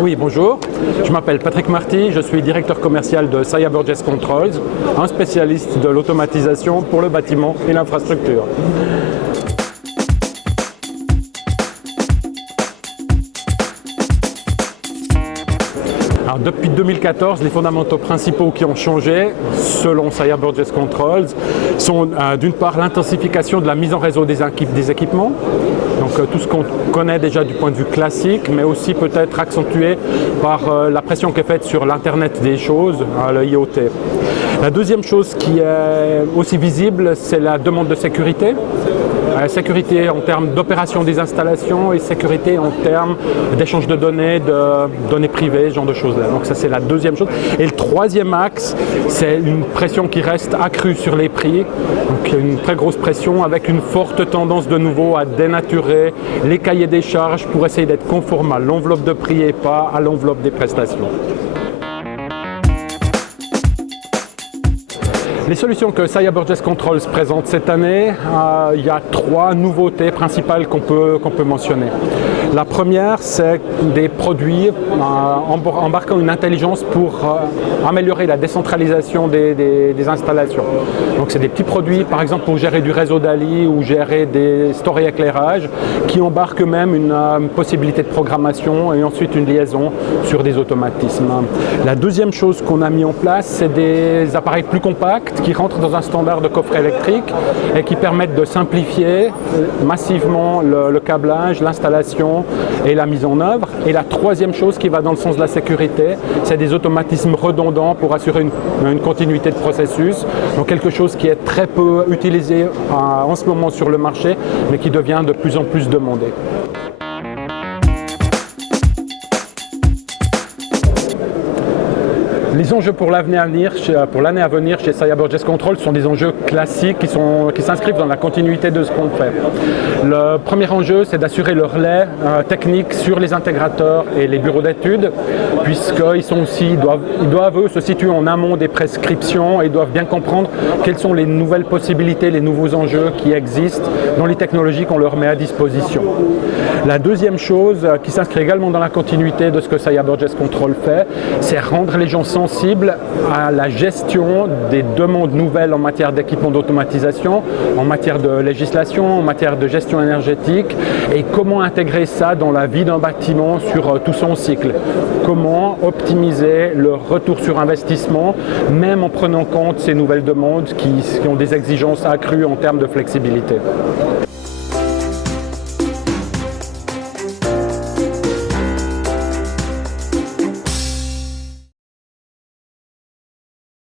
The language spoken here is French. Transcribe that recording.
Oui, bonjour. Je m'appelle Patrick Marty, je suis directeur commercial de Saia Burgess Controls, un spécialiste de l'automatisation pour le bâtiment et l'infrastructure. Alors, depuis 2014, les fondamentaux principaux qui ont changé, selon Saia Burgess Controls, sont d'une part l'intensification de la mise en réseau des équipements, donc tout ce qu'on connaît déjà du point de vue classique, mais aussi peut-être accentué par la pression qui est faite sur l'Internet des choses, le IoT. La deuxième chose qui est aussi visible, c'est la demande de sécurité. Sécurité en termes d'opération des installations et sécurité en termes d'échange de données privées, ce genre de choses-là. Donc ça, c'est la deuxième chose. Et le troisième axe, c'est une pression qui reste accrue sur les prix. Donc une très grosse pression avec une forte tendance de nouveau à dénaturer les cahiers des charges pour essayer d'être conforme à l'enveloppe de prix et pas à l'enveloppe des prestations. Les solutions que Saia Burgess Controls présente cette année, il y a trois nouveautés principales qu'on peut mentionner. La première, c'est des produits embarquant une intelligence pour améliorer la décentralisation des installations. Donc c'est des petits produits, par exemple pour gérer du réseau DALI ou gérer des stores et éclairages, qui embarquent même une possibilité de programmation et ensuite une liaison sur des automatismes. La deuxième chose qu'on a mis en place, c'est des appareils plus compacts qui rentrent dans un standard de coffret électrique et qui permettent de simplifier massivement le câblage, l'installation et la mise en œuvre. Et la troisième chose qui va dans le sens de la sécurité, c'est des automatismes redondants pour assurer une continuité de processus. Donc quelque chose qui est très peu utilisé en ce moment sur le marché, mais qui devient de plus en plus demandé. Les enjeux pour l'année à venir chez Saia Burgess Controls sont des enjeux classiques qui s'inscrivent dans la continuité de ce qu'on fait. Le premier enjeu, c'est d'assurer le relais technique sur les intégrateurs et les bureaux d'études, puisqu'ils doivent eux se situer en amont des prescriptions et doivent bien comprendre quelles sont les nouvelles possibilités, les nouveaux enjeux qui existent dans les technologies qu'on leur met à disposition. La deuxième chose, qui s'inscrit également dans la continuité de ce que Saia Burgess Controls fait, c'est rendre les gens sensibles à la gestion des demandes nouvelles en matière d'équipement d'automatisation, en matière de législation, en matière de gestion énergétique et comment intégrer ça dans la vie d'un bâtiment sur tout son cycle. Comment optimiser le retour sur investissement, même en prenant en compte ces nouvelles demandes qui ont des exigences accrues en termes de flexibilité.